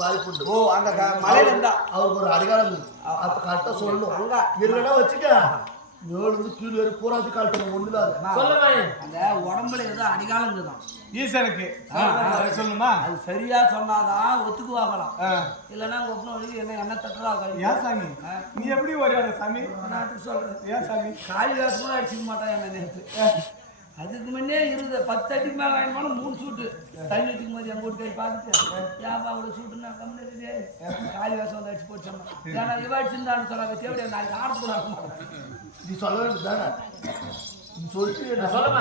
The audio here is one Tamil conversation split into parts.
வாய்ப்பு. ஓ அந்த மலையில இருந்தா அவருக்கு ஒரு அடிகாலம் கரெக்டா சொல்லணும். அங்க இல்லைன்னா வச்சுக்க கீழே பூராத்தி காட்டுறோம் ஒண்ணுல அந்த உடம்புல ஏதோ அடிகாலம் தான் ஈசனுக்கு சொல்லுமா அது சரியா சொன்னாதான் ஒத்துக்குவாங்களாம். இல்லைன்னா ஒப்பன வழி என்ன தட்டுறா ஏன் சாமி நீ எப்படி வரையாட சாமி நாட்டுக்கு சொல்றேன். ஏன் சாமி காளிதாஸ் கூட அடிச்சுக்க மாட்டான் என்ன நேற்று. அதுக்கு முன்னே 10 அடிக்கு மேலே வாங்கினாலும் 3 சூட்டு தண்ணி ஊற்றிக்கும் போது எங்கள் வீட்டு போய் பார்த்துட்டு ஏன் அவ்வளோ சூட்டுன்னா கம்மியே காளிதாஸ் வந்து அடிச்சு போச்சோம்மா. ஏன்னா இவ அடிச்சிருந்தான்னு சொன்னாங்க தேவையா நாளைக்கு ஆடக்கூடாது. நீ சொல்ல வேண்டியதானே நீ சொல்லிட்டு சொல்லமா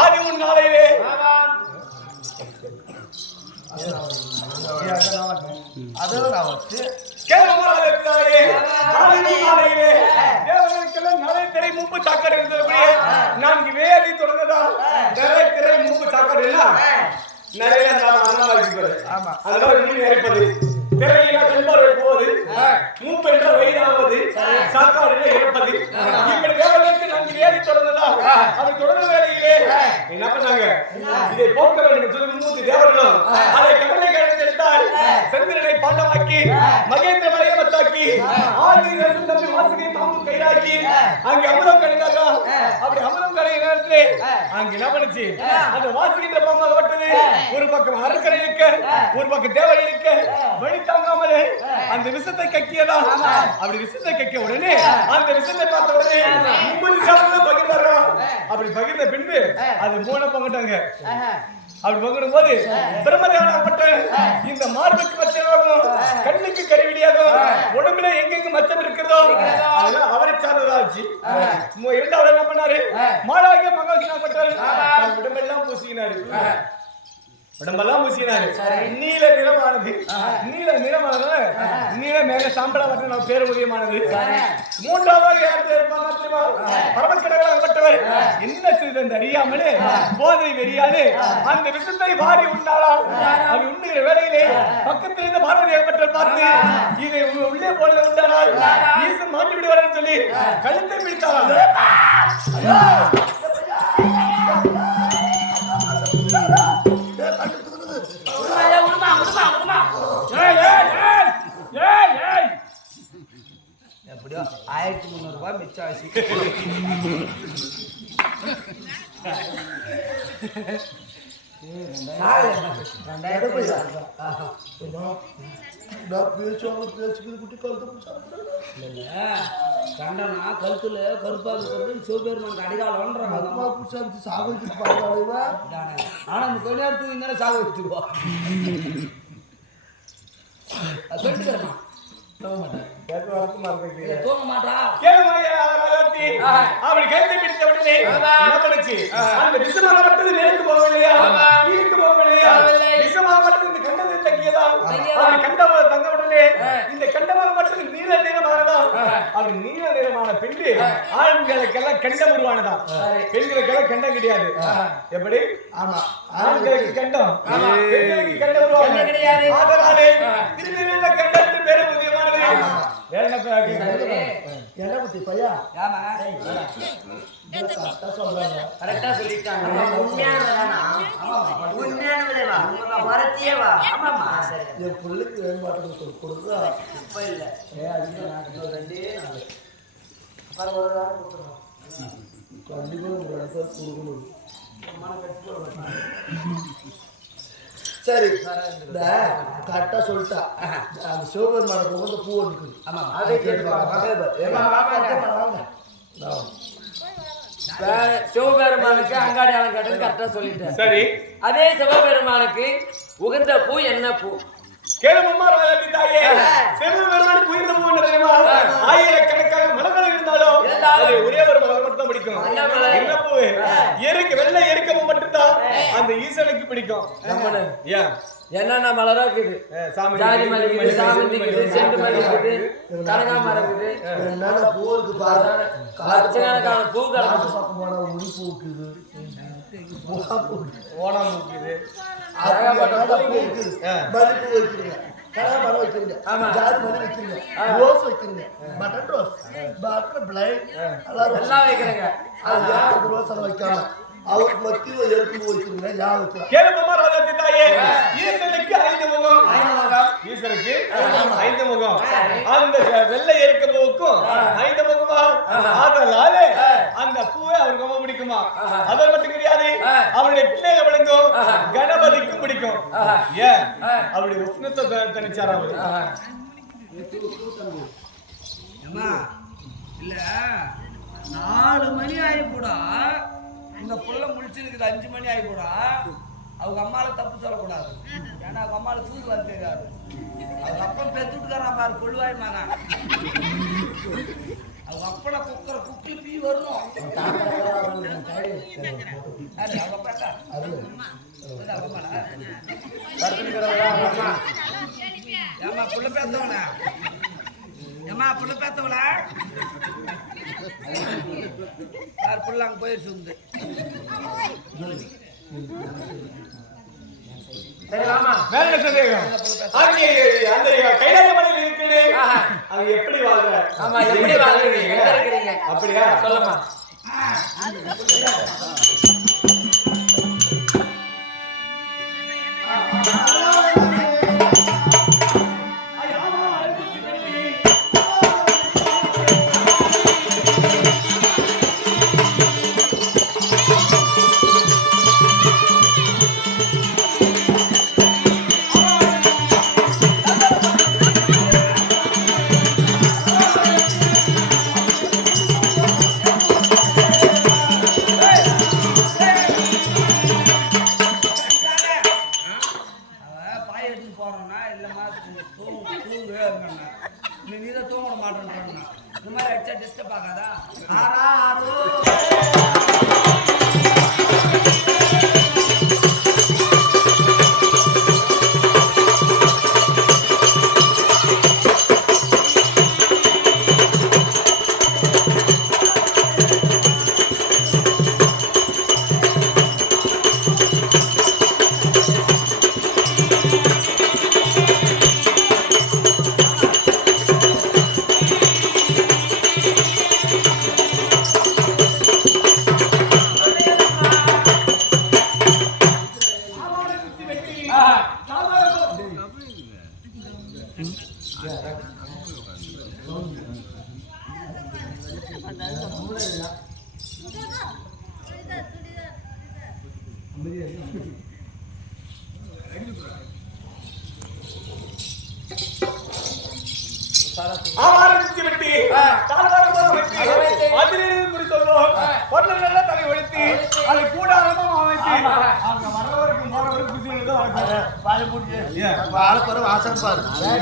ஆதி உன் நாளையிலே அதான் நான் வச்சு மூப்பு சாக்காடு இருந்தபடியே 4 வேதி தொடர்ந்ததா நிறைய திரை மூப்பு சாக்காடு எல்லாம் நிறைய திரையில கண்பார்வை போவது மூப்பு என்ற வயிறாவது சாக்காடு இறப்பது இப்படி தேவர்களுக்கு 4 வேதி தொடர்ந்ததா அது தொடர்ந்த வேலையிலே என்ன பண்ணாங்க இதை போக்க வேண்டும் சொல்லி 3 தேவர்களும் அதை கடலை கடந்து எடுத்தால் சந்திரனை பாண்டமாக்கி மகேந்திர மலையமத்தாக்கி ஆதி ரசந்தமி வாசகை தாமும் கைராக்கி அங்கே அமுதம் கடைந்தாங்க. அப்படி அமுதம் கடைய நேரத்திலே அங்கே என்ன பண்ணுச்சு அந்த வாசகின்ற பாம்பாக பட்டது. ஒரு பக்கம் அரக்கரை இருக்க ஒரு பக்கம் தேவரை இருக்க வழி தாங்காமலே அந்த விஷத்தை கக்கியதா. அப்படி விஷத்தை கக்கிய உடனே அந்த விஷத்தை பார்த்த உடனே 30 சாப்பிட்டு பகிர்ந்தாரா. அப்படி பகிர்ந்த பின்பு அது 3 பங்கிட்டாங்க. அப்படி பங்கிடும் போது பிரம்மதேவனாகப்பட்ட இந்த மார்புக்கு மச்சமாகும் கண்ணுக்கு கருவிடியாகும் உடம்புல எங்கெங்க மச்சம் இருக்கிறதோ அதெல்லாம் அவரை சார்ந்ததாச்சு. 2வது என்ன பண்ணாரு மாலாகிய மகாவிஷ்ணாகப்பட்டாரு உடம்பெல்லாம் பூசினாரு. உடம்பெல்லாம் பூசினாரு. நீல நிறமானது நீல மேல சாம்பலாவற்ற நம்ம பேரு உதயமானது. 3வது யார் தெரியுமா பரமக்கடவுளாகப்பட்டவர் என்ன செய்தது அறியாமலே போதை வெறியாலே அந்த விஷத்தை வாரி உண்டாளாம். அது உண்ணுகிற வேலையிலே பக்கத்தில் இருந்த பார்வதியாகப்பட்டவர் பார்த்து இதை உள்ளே போல உண்டானால் ஈசன் மாட்டி விடுவார் சொல்லி கழுத்தை பிடித்தாராம். எப்படியோ 1300 ரூபாய் மிச்சம் ஆச்சு. கண்டனா கழுத்துல கருப்பா இருக்கிறது சிவபெருமான் அடிகாலம் சாகுச்சு. ஆனா இந்த கொஞ்ச நேரத்துக்கு இந்த சாக வச்சுக்குவா சொல்லிட்டு தூங்க மாட்டா. அப்படி கைத்தை பிடித்த உடனே என்ன பண்ணுச்சு அந்த விஷமாகப்பட்டது நேருக்கு போகவில்லையா ஈருக்கு போகவில்லையா விஷமாகப்பட்டது இந்த கண்டத்தை தங்கியதா. அப்படி கண்டமாக தங்க உடனே இந்த கண்டமாகப்பட்டது நீல நிறமானதா. அப்படி நீல நிறமான பெண்ணு ஆண்களுக்கெல்லாம் கண்டம் உருவானதா. பெண்களுக்கெல்லாம் கண்டம் கிடையாது. எப்படி ஆண்களுக்கு கண்டம் பெண்களுக்கு கண்டம் உருவானது கிடையாது. அதனாலே திருநெல்வேலியில கண்டத்து பேரு முக்கியமானது. என்ன பத்தி பையா கரெக்டா சொல்லிட்டாங்க. என் பிள்ளைக்கு வேறுபாட்டு கொடுக்குறா இப்ப இல்ல 2 நாள் அப்புறம் ஒரு வாரம் கொடுத்துருவோம். கண்டிப்பா ஒரு இடத்துல கொடுக்கணும். சரி இந்த கரெக்டா சொல்லிட்டா அந்த சிவபெருமான உகந்த பூ இருக்குது ஆமா அதை கேட்டு சிவபெருமானுக்கு அங்காடி அலங்காரம் கரெக்டா சொல்லிட்டேன். சரி அதே சிவபெருமானுக்கு உகந்த பூ என்ன பூ? கேளுமம்மா ராஜாத்தி தாயே, சிவபெருமானுக்கு உயர்ந்த பூ என்ன தெரியுமா? ஆயிரக்கணக்கான மலர்கள் இருந்தாலும் அது ஒரே ஒரு மலர் மட்டும் தான் பிடிக்கும். என்ன பூ? எருக்கு, வெள்ளை எருக்க பூ மட்டும்தான் அந்த ஈசனுக்கு பிடிக்கும். ஏன்? என்னென்ன மலரா இருக்குது? ஜாதி மல்லி இருக்குது, சாமந்தி இருக்குது, செண்டு மல்லி இருக்குது, கனகாமரம் இருக்குது, என்னென்ன பூ இருக்கு பாரு. லட்சக்கணக்கான பூ கலந்து பக்கம் போனா உரி பூ இருக்குது, ஓணம் இருக்குது, மல்லிப்பூ வைக்கிறீங்க, கனகாமரம் வைக்கிறீங்க, ஜாதி மல்லி வைக்கிறீங்க, ரோஸ் வைக்கிறீங்க, பட்டன் ரோஸ், பட்டர்ஃப்ளை எல்லாம் வைக்கிறேங்க. அது யார் ரோஸ் அதை வைக்காம அவருக்கு மத்திய எருக்கு வைக்கிறீங்க, யார் வைக்கலாம்? கேளுமம்மா ராஜாத்தி தாயே, ஈசனுக்கு 5 முகம். ஈசனுக்கு 5 முகம். அந்த வெள்ளை எருக்க பூவுக்கும் 5 முகமா? அதனால அந்த பூவை அவருக்கு ரொம்ப பிடிக்குமா? அது மட்டும் கிடையாது, அவருடைய பிள்ளைகள் விளங்கும் கணபதிக்கும் பிடிக்கும். ஏன்? அவருடைய உஷ்ணத்தை தனிச்சாரா அவரு. அம்மா இல்ல 4 மணி ஆகி கூட இந்த புள்ள முடிச்சிருக்குது, 5 மணி ஆகி கூட அவங்க அம்மால தப்பு சொல்லக்கூடாது. ஏன்னா அவங்க அம்மால சூது வர தெரியாது. அவங்க அப்பன் பெத்து விட்டுக்காரான் பாரு, கொள்வாய் மகன். அவங்க அப்பனை குக்கரை குக்கி பீ வரணும். அவங்க அப்பா ஏமா புள்ள பேத்தவன, ஏமா புள்ள பேத்தவள யார் புள்ள அங்க போயிடுச்சு வந்து. வேற சந்தேகம், அந்த கைலாய மலையில் இருக்குது, அது எப்படி வாழ்ற? ஆமா, எப்படி வாழ்றீங்க, எங்க இருக்கிறீங்க? அப்படியா சொல்லுமா. நீதான் தூங்க மாட்டேன்னா இந்த மாதிரி அடிச்சா டிஸ்டர்ப் ஆகாதா? ஆறா ஆறு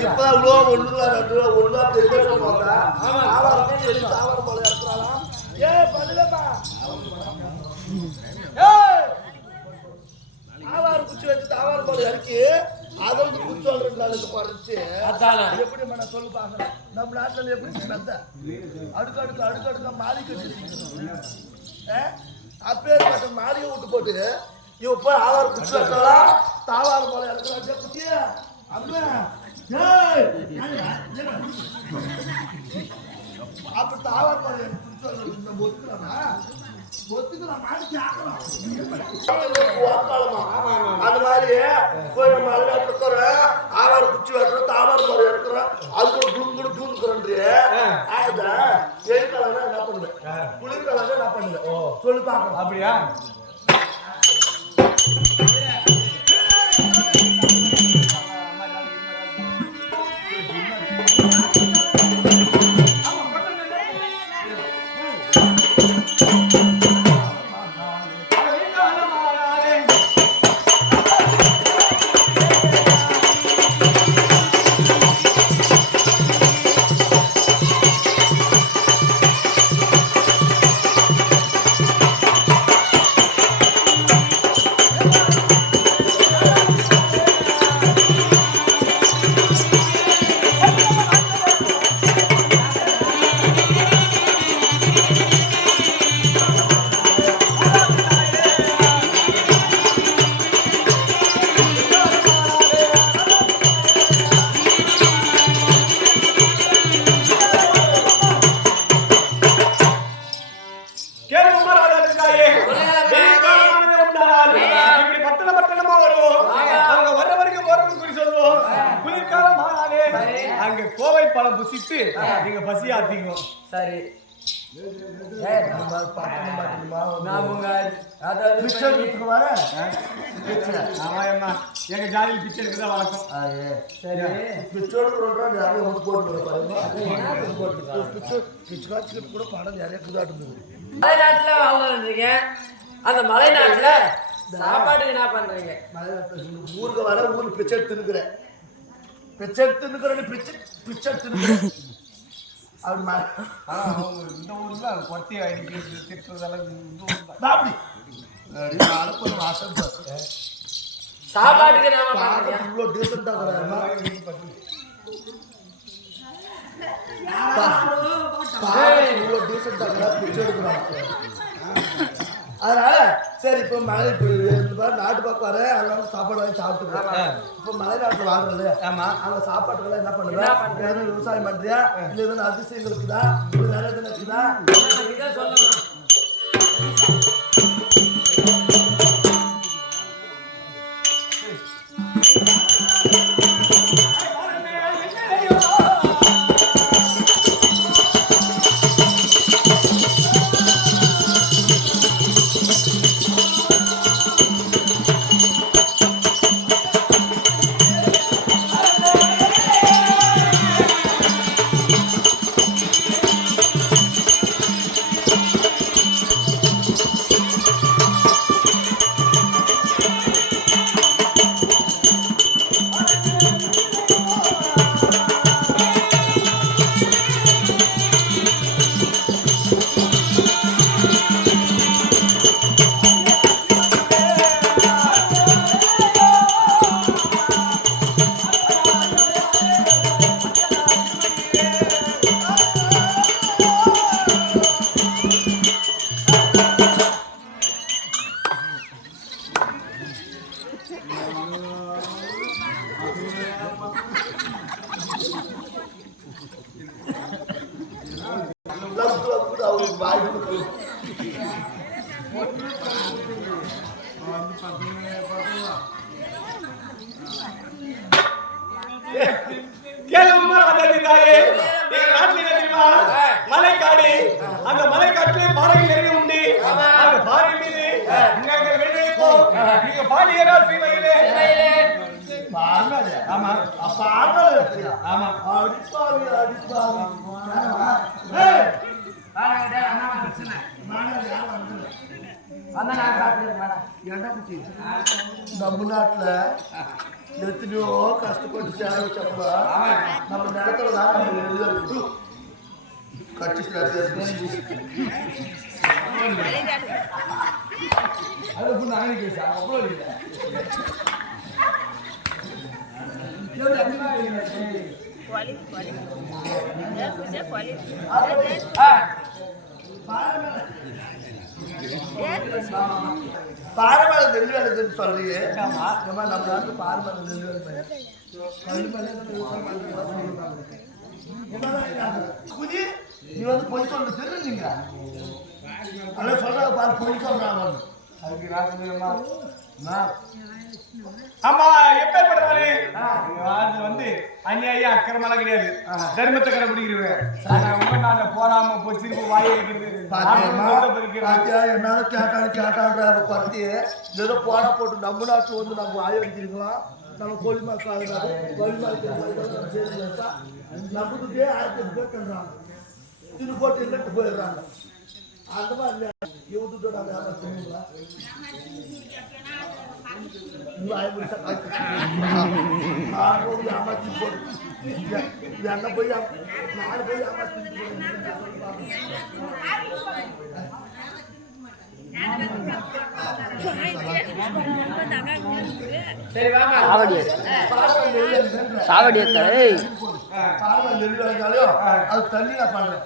இப்பதான் இவ்வளோ 1 ரூபா 2 ரூபா 1 ரூபா தெரிஞ்ச சொல்லுவாங்க. தாவரம் போல இருக்கிறாராம். தாவாறு குச்சி வச்சு தாவாரம் போல இறக்கி அதை வந்து குச்சி சொல்றதுக்கு குறைச்சு எப்படி பண்ண சொல்லு பாக்குறேன். நம்ம நாட்டில் எப்படி மெத்த அடுக்கு அடுக்கு அடுக்கு அடுக்க மாளிகை கட்டி அப்பேற்பட்ட மாளிகை விட்டு போட்டு இவ போய் ஆவாரம் குச்சி வைக்கலாம் தாவாரம் போல இறக்குறாங்க குச்சிய அப்ப தாவாரம் போல நம்ம ஒத்துக்கலாமா? அந்த மாதிரி போய் நம்ம அழகாட்டுற ஆவார குச்சி வைக்கிறோம் தாவாரம் போல இருக்கிறோம் அதுக்கு ஒரு குடு தூங்குறோன்றி எதிர்காலம் என்ன பண்ணுவேன் குளிர்காலம் என்ன பண்ணுவேன் சொல்லி பார்க்கணும். அப்படியா? அங்க கோவை பழம் புசித்து நீங்க பசி ஆத்திக்கும். சரி ஆமாயம்மா எங்க ஜாதியில் பிச்சை எடுக்கதான் வழக்கம். கூட படம் நிறைய குதாட்டு மலைநாட்டுல வாழ்ந்துருக்கீங்க. அந்த மலைநாட்டுல சாப்பாடுக்கு என்ன பண்றீங்க? ஊருக்கு வர ஊருக்கு பிச்சை எடுத்துனுக்குறேன். பிச்சை எடுத்துனுக்குறேன் பிச்சை எடுத்துனுக்குறேன். அப்படி இந்த ஊர்ல கொத்தி அடிக்கிறது திட்டுறதெல்லாம் இந்த ஊர் தான். அப்படி ஒரு மாசம் சாப்பாட்டுக்கு நாம பண்றீங்க. இவ்வளோ டீசெண்டா இவ்வளோ டீசெண்டா பிச்சை எடுக்கிறாங்க. அதனால சரி இப்போ மழை நாட்டு பக்கம் வர அதனால சாப்பாடு வாங்கி சாப்பிட்டுருக்கேன். இப்போ மலைநாட்டில் வாழ்றது ஆமா அங்க சாப்பாட்டுக்கெல்லாம் என்ன பண்ணுவேன்? விவசாயம் பண்றியா இல்லை எதுவும் அதிசயங்கள் இருக்குதா இல்லை வேற எதுவும் இருக்குதா? இதான் சொல்லணும். மலைக்காடு அந்த மலைக்காட்டிலே பாறைகள் நிறைய உண்டு. அந்த பாறை மீது நீங்க பாடி ஏதாவது செய்வீங்களே. ஆமா அப்ப ஆடல் இருக்கியா? ஆமா அடிப்பாவி அடிப்பாவி நம்ம நாட்டுல எத்தனையோ கஷ்டப்பட்டு சேர வச்சப்ப நம்ம நிலத்துல தான் நம்ம எழுத கட்சி பாரம்பரிய நெல் வேலைன்னு சொல்றியே. நம்ம நாட்டு பாரம்பரிய நெல் வேலை குதி நீ வந்து பொய் சொல்ல தெரிஞ்சுங்க. அதெல்லாம் சொல்றாங்க பாரு பொய் சொல்றாங்க. அதுக்கு ஆமா எப்பேற்பட்டவரு வந்து அநியாயம் அக்கிரமெல்லாம் கிடையாது. தர்மத்தை கடைபிடிக்கிறவங்க போறாம போய் திரும்ப வாயை என்னால கேட்டான்ற பத்தி ஏதோ போனா போட்டு நம்ம நாட்டு வந்து நம்ம வாயை அடிக்கிறீங்களா? நம்ம கோழிமா காதுறாரு கோழிமா நம்மளுக்கே 1000 பேர் பண்றாங்க. இது போட்டு இல்லட்டு போயிடுறாங்க. அந்த மாதிரி யூடியூப் ஏமாத்துங்களா? ஏமாத்தி போட்டு என்ன போய் 4 போய் ஏமாத்தி அது தண்ணி நான் பண்றேன்.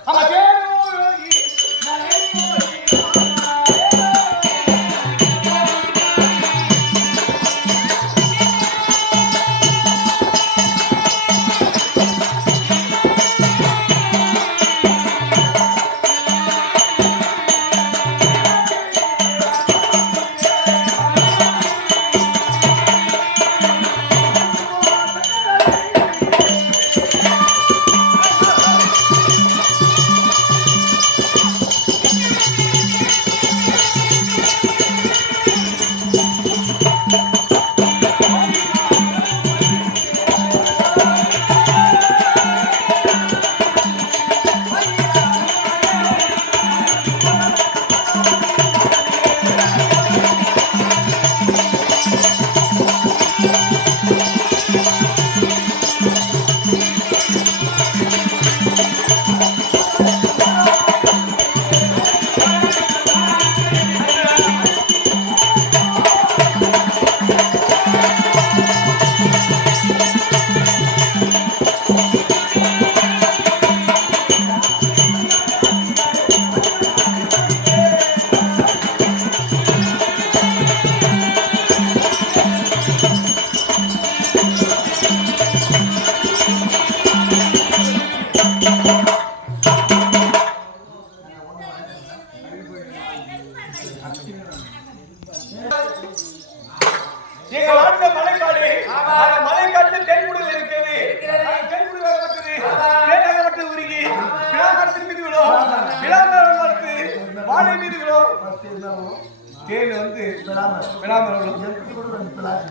விளாமரம் எப்படி கூட 2 பிளாட்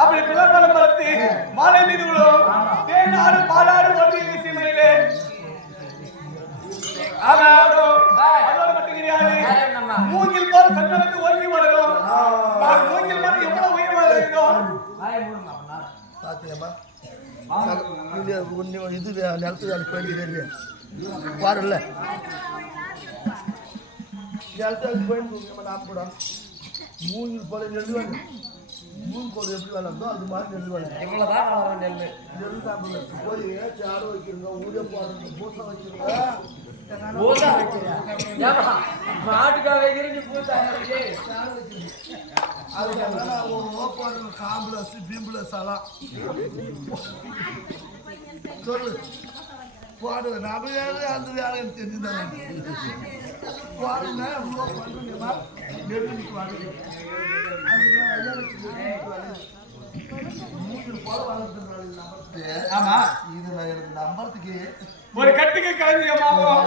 அப்படி பிள்ளைப்பழம் பழத்து மாலை மீது விழும் தேனாறு பாலாறு ஒன்றிய சீமையிலே அதோட மட்டும் கிடையாது மூங்கில் போல் கண்ணனுக்கு ஒருங்கி வளரும் மூங்கில் மரம் எவ்வளவு உயிர் வளரும் பாத்தியம்மா இது நிலத்துல போயிட்டு இல்லையா பாருல்ல நிலத்துல போயிட்டு நாம் கூட மூங்கில் போல நெல்லுவாங்க மூணு கோல் எப்படி வளர்ந்தோ அது மாதிரி நெல் வளரும் இவ்வளவுதான் வளரும் நெல் நெல் தான் போய் சாடு வைக்கிறோங்க ஊழிய போடுறோங்க பூசை வைக்கிறோங்க பூசா வைக்கிறேன் மாட்டுக்காக வைக்கிறீங்க பூசா அதுக்கு போடுறோம் காம்புலஸ் பீம்புலஸ் எல்லாம் சொல்லு போடுங்க நம்ம வேலை அந்த வேலையை தெரிஞ்சுதான் போடுங்க பண்ணுங்கம்மா நெல்லுக்கு வாங்க ஆமா இது எனக்கு நம்பறதுக்கு ஒரு கட்டுக்கு கலந்தியமாவும்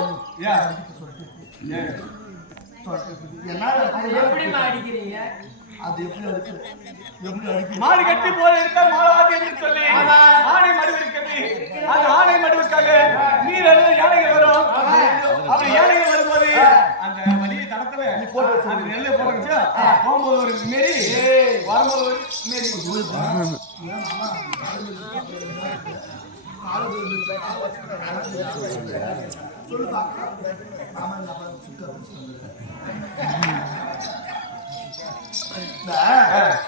எப்படிமா அடிக்கிறீங்க அது எப்படி அடிக்குது மாடு கட்டி போல இருக்க மாலாதி என்று சொல்லி ஆணை மடுவு இருக்கிறது அந்த ஆணை மடுவுக்காக நீர் யானைகள் வரும் அப்படி யானைகள் வரும்போது அந்த வழியை தளத்துல அந்த நெல்லை போட்டு போகும்போது ஒரு மாரி வரும்போது ஒரு மாரி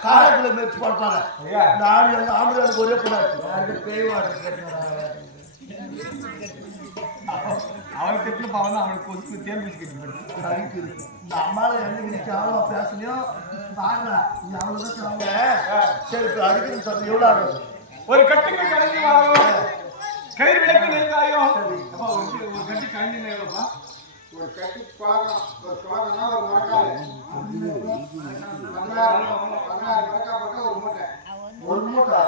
காலத்துல மெச்சு பார்ப்பாங்க நான் எங்க ஆம்பளையாளுக்கு ஒரே போனாரு அவனுக்கு திட்டு பாவம் அவனுக்கு கொசுக்கு தேம்பி கட்டி இந்த அம்மாவை என்னைக்கு அவ்வளோ பேசலையும் பாருங்க நீங்க அவ்வளோதான் சரி இப்போ அடிக்கணும் சார் எவ்வளோ ஆகும் ஒரு கட்டுக்கு கடைஞ்சி வாங்கும் கயிறு விளக்கு நெருங்காயும் ஒரு கட்டி கடைஞ்சி எவ்வளோப்பா ஒரு கட்டி பாகம் ஒரு பாகம்னா ஒரு மரக்கால் 16 மரக்கால் போட்டு ஒரு மூட்டை ஒரு மூட்டை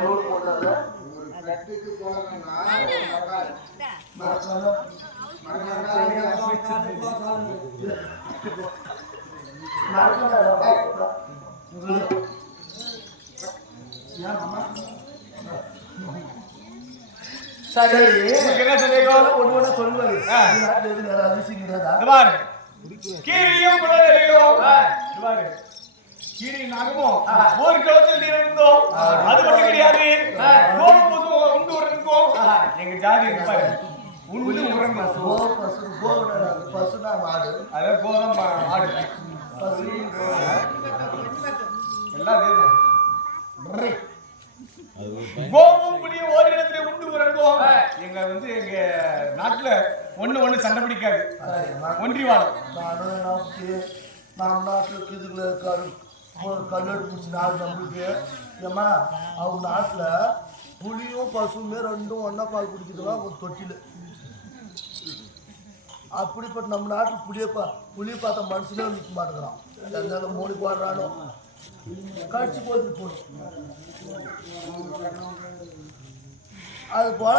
எவ்வளோ போட்டாரு ஒரு கட்டுக்கு போடணும்னா ஒரு மரக்கால் சரி என்ன சந்தேகம் ஒன்று ஒன்று சொல்லுவாரு எது வேற அதிசயங்கிறதா கீரியும் குடலையும் கீரி நாகமும் ஒரு குளத்தில் நீர் இருந்தோம் அது மட்டும் கிடையாது உண்டு இருக்கும் எங்க ஜாதி இருப்பாரு உண்டு உறங்கும் பசுனா மாடு அதான் கோதம் ஆடு பசு எல்லாம் கோபம் புளிய ஒரு இடத்துல உண்டு உறங்கும் எங்க வந்து எங்க நாட்டுல ஒண்ணு சண்டை பிடிக்காது ஒன்றி வாழும் நம்ம நாட்டுல இதுல கல்லெடு பிடிச்சி நாடு நம்மளுக்கு ஏமா அவங்க நாட்டுல புளியும் பசுமே ரெண்டும் ஒன்னா பால் குடிக்கிறதா ஒரு தொட்டில் அப்படிப்பட்ட நம்ம நாட்டில் புளியை பார்த்த மனுஷனே நிற்க மாட்டேங்கிறான் எந்தாலும் மூணு போடுறானோ கடிச்சு போட்டு போடும் அது போல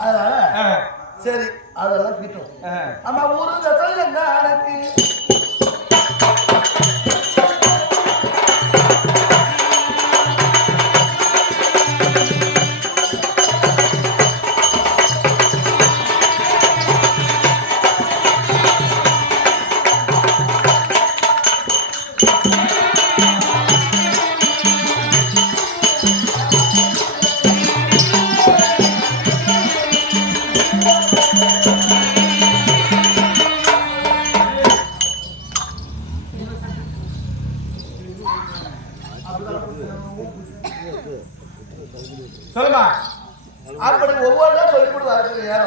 அதனால சரி அதெல்லாம் கிட்டும் ஆமா ஊரு என்ன எனக்கு சொல்லுமா அப்படி ஒவ்வொன்றா சொல்லிக் கொடுத்து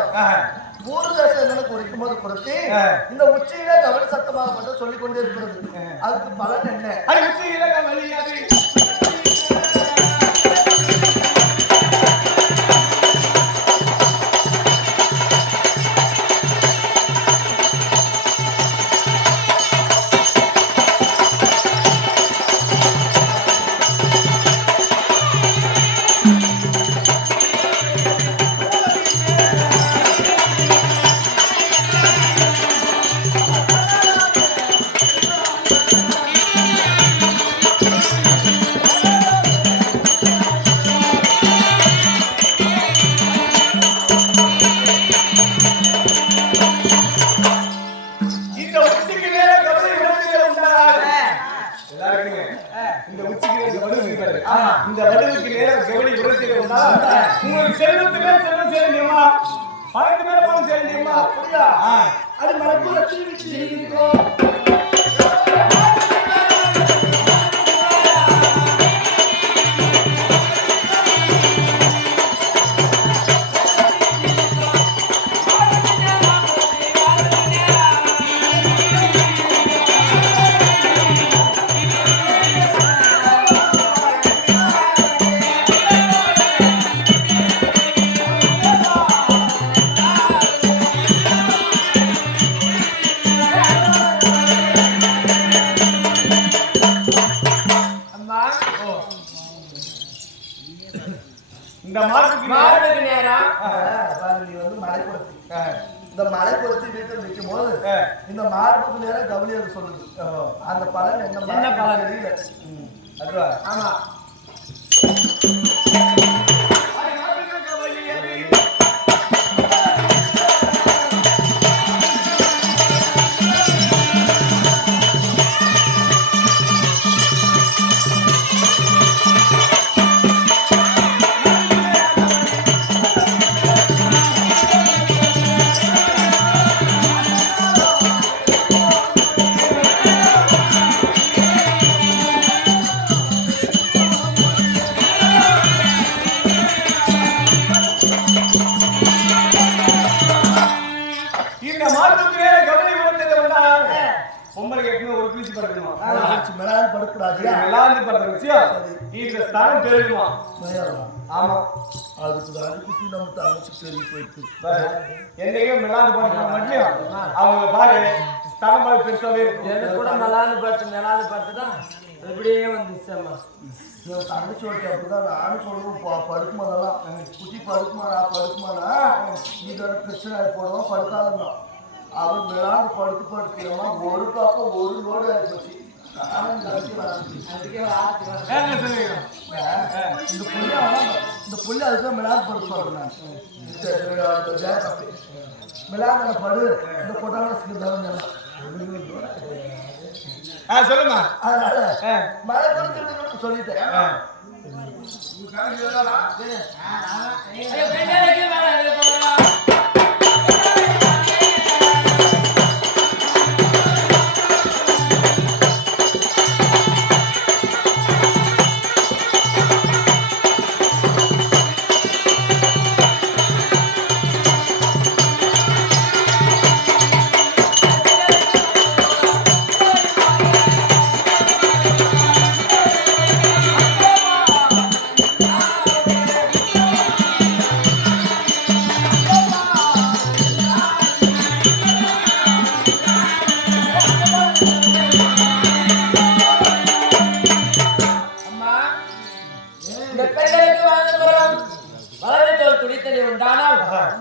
ஊரு தேசம் என்னன்னு குறிக்கும் போது கொடுத்து இந்த உச்சியில கவன சத்தமாக மட்டும் சொல்லிக் கொண்டே இருக்கிறது அதுக்கு பலன் என்ன அது உச்சியில வழியாது இந்த உச்சிக்கு நேர கவலை விடத்திலே உண்டானார். எல்லாரும் கேளுங்க. இந்த உச்சிக்கு நேர வடு இருக்கு பாரு. இந்த வடுவுக்கு நேர கவலை விடத்திலே உண்டானார். உங்களுக்கு செல்வத்துக்கு மேல செல்வம் சேர முடியுமா? பணத்துக்கு மேல பணம் சேர முடியுமா? அப்படியா? அது மனக்குள்ள தீவிச்சிருக்கோ. இந்த மார்க்குக்கு மார்புக்கு நேரா பாரு, நீ வந்து மலைக்குளத்தி. இந்த மலைக்குளத்தி வீட்டில் நிற்கும் போது இந்த மார்புக்கு நேரம் கவனியர் சொல்லுது. அந்த பலன் என்ன பலன் தெரியல. அதுவா? ஆமா இந்த மார்க்குக்கு நேர கவலை விடத்திலே உண்டானார். பொம்பளைக்கு எப்பவுமே ஒரு பீஸ் படுக்கணும். மேலாது படக்கூடாது. எல்லாரும் படுற விஷயம் இந்த ஸ்தானம் பெருகுமா? ஆமா, அதுக்கு குட்டி நம்ம தங்கச்சி பெருகி போயிட்டு. என்னையும் மிளாந்து படுக்கணும் மட்டும் அவங்க பாரு ஸ்தானம் பாரு பெருசாவே இருக்கும். எனக்கு கூட மலான்னு பார்த்துதான் எப்படியே வந்துச்சம்மா. தங்கச்சி ஓட்டி அப்படிதான் நானும் சொல்லுவோம். படுக்குமாதெல்லாம் குட்டி படுக்குமானா இதோட பிரச்சனை போடுவோம். படுக்காதம்மா அவன் மேலாது படுக்கிறோமா ஒரு பக்கம் ஒரு லோடு ஆயிடுச்சு. இந்த புள்ளி அதுதான் மிளாது படுக்க சொல்றேன். மிளாத படு இந்த பொட்டான சொல்லுமா. அதனால மழை கொடுத்து சொல்லிட்டேன்.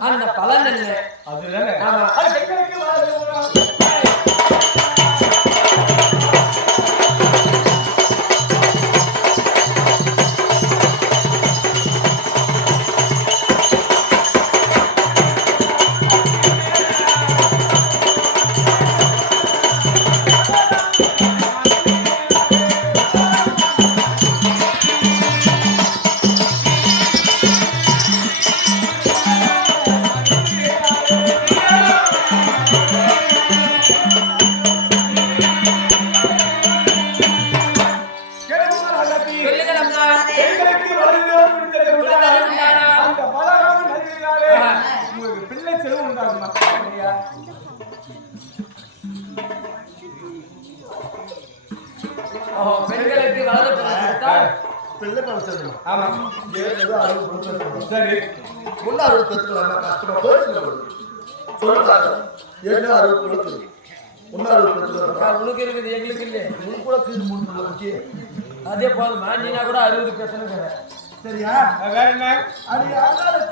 அந்த பலன் என்ன? அதுதானே. ஆமா. அது பெண்களுக்கு வாழ்க்கை. பெண்களுக்கு வலது பிள்ளை பழம். ஆமா, ஏதோ 60 கொடுத்து சரி. முன்னாள் பெற்றுக்கலாமா? கஷ்டமா போயிடுச்சு சொல்லுறாங்க. ஏன்னா 60 கொடுத்து முன்னாள் பெற்றுக்கலாம். உனக்கு இருக்குது, எங்களுக்கு இல்லை. நீ கூட கீழ் மூணு அதே போதுமா? நீனா கூட 60 பேசணும். சரியா? வேற என்ன? அது யாராலும்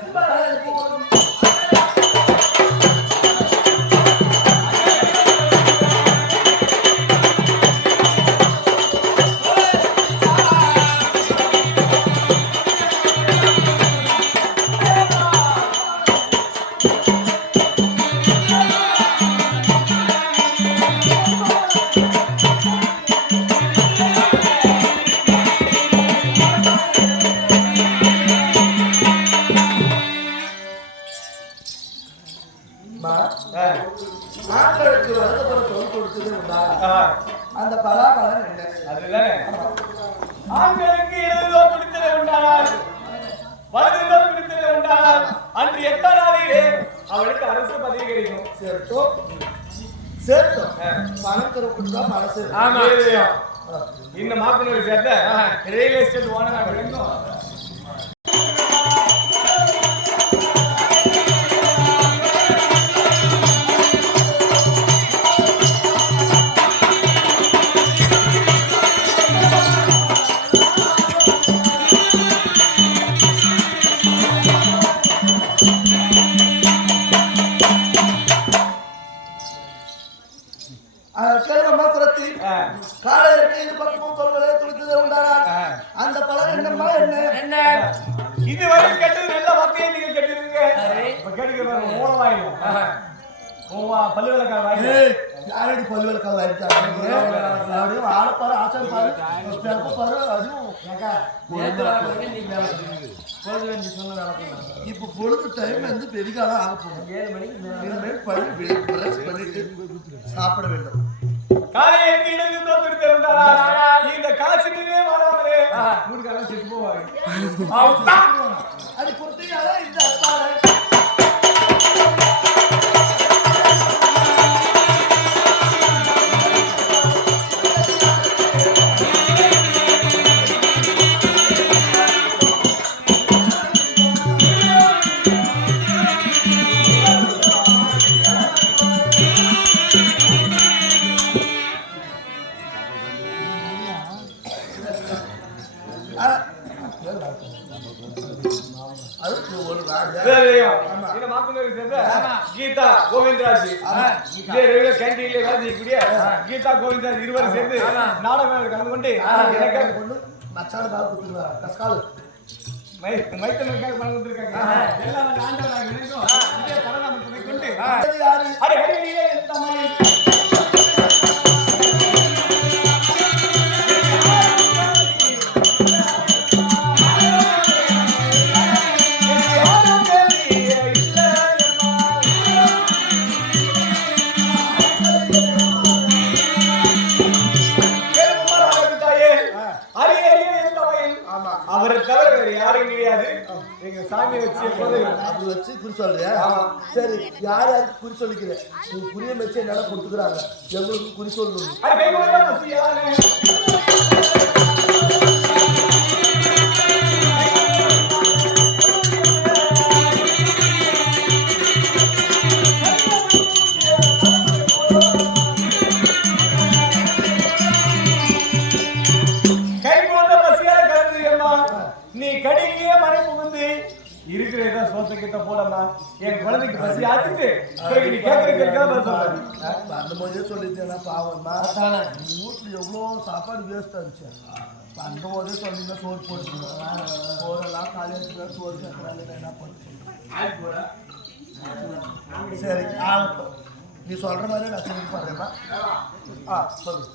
அதான் என்ன அதுதானே ஆண்களுக்கு இடதுதோ பிடித்தது உண்டானால் வலதுதோ பிடித்தது உண்டானால் அன்று 8ஆம் நாளிலே அவளுக்கு அரசு பதவி கிடைக்கும். சேர்த்தோம் பணக்கிறவங்க மனசு ஆமா இந்த மாப்பிள்ளை சேர்த்த ரியல் எஸ்டேட் ஓனரா கிடைக்கும். அந்த பலன் என்னம்மா என்ன இதுவரை கேட்டது நல்ல வார்த்தையை நீங்க கேட்டிருக்கீங்க. இப்ப கேட்டுக்க மூலவாயிலும் பல்லுவலக்கார வாயில யாரடி பல்லுவலக்கார வாயிட்டாங்க ஆளப்பாரு ஆச்சாரம் பாரு பாரு அதுவும் இப்ப பொழுது டைம் வந்து பெரிகாலம் ஆக போகும் 7 மணிக்கு பண்ணிட்டு சாப்பிட வேண்டும். காலையில இடது தோத்துட்டாரா இந்த காசுனே வராமலே மூர்க்கெல்லாம் செத்து போவாங்க. அது குர்த்தியால இந்த பாரு கீதா கோவிந்தராஜ் கேண்டீன்ல வேலைக்கூடிய கீதா கோவிந்தராஜ் இருவரும் சேர்ந்து நாடகம் கலந்து கொண்டு எனக்கு மச்சான பால் கொடுத்துருவாங்க கஸ்கால் மைத்தனுக்காக பணம் கொடுத்துருக்காங்க. எல்லாம் ஆண்டவராக நினைக்கும் இதே பரநாம துணை கொண்டு யாரு அட ஹரியே தம்மை அவரை தவிர வேற யாரும் கிடையாது. எங்க சாமி வச்சு அப்படி வச்சு குறி சொல்றியா? சரி யார் யாருக்கு குறி சொல்லிக்கிறேன் நீ குறிய வச்சு என்னால கொடுத்துக்கிறாங்க எங்களுக்கு குறி சொல்லணும். நீ கடியே மனை புகுந்து இருக்கிறதா சோத்த கிட்ட போடமா என் குழந்தைக்கு பசி ஆச்சுட்டு நீ கேட்கறதுக்காக அந்த மாதிரியே சொல்லிட்டேன்னா பாவம்மா வீட்டுல எவ்வளோ சாப்பாடு வேஸ்ட் ஆச்சு அந்த போதே சொன்னீங்க சோறு போட்டுருங்க சோறெல்லாம் காலையில் சோறு கேட்கறாங்க என்ன போட்டு சரி ஆகட்டும் நீ சொல்ற மாதிரி நான் செஞ்சு பாருமா சொல்லு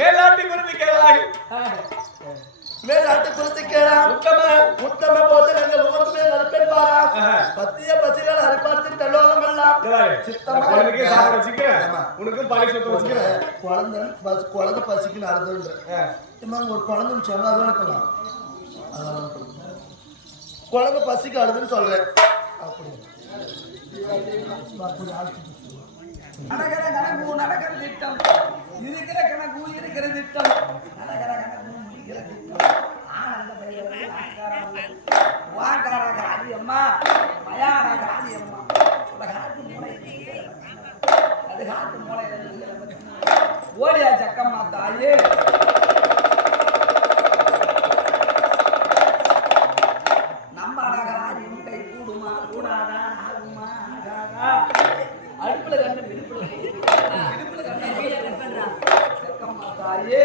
மேலாட்டி குறித்து கேளாய் மேலாட்டு குறித்து கேளா உத்தம போதனங்கள் ஒவ்வொருமே நற்பெண் பாரா பத்திய பசிகள் அரிப்பார்த்தின் கல்லோகம் எல்லாம் குழந்தைக்கு சாப்பிட வச்சுக்கிறேன் உனக்கும் பாலி சொத்து வச்சுக்கிறேன் குழந்தை பசிக்கு நடந்துன்ற ஒரு குழந்தை சொன்னா இருக்கலாம் குழந்தை பசிக்கு அழுதுன்னு சொல்றேன் அப்படி நடக்கிற கணக்கு நடக்கிற திட்டம் இருக்கிற கணக்கு இருக்கிற திட்டம் நடக்கிற கணக்கு முடிக்கிற திட்டம் ஆனந்த பையன் வாக்கார காதி அம்மா மயான காதி அம்மா காட்டு மூளை அது காட்டு மூளை ஓடியா சக்கம்மா தாயே நம்ம அழகாரின் கை கூடுமா கூடாதா ஆகுமா ஆகாதா அடுப்புல கண்டு விடுப்புல கண்டு சக்கம்மா தாயே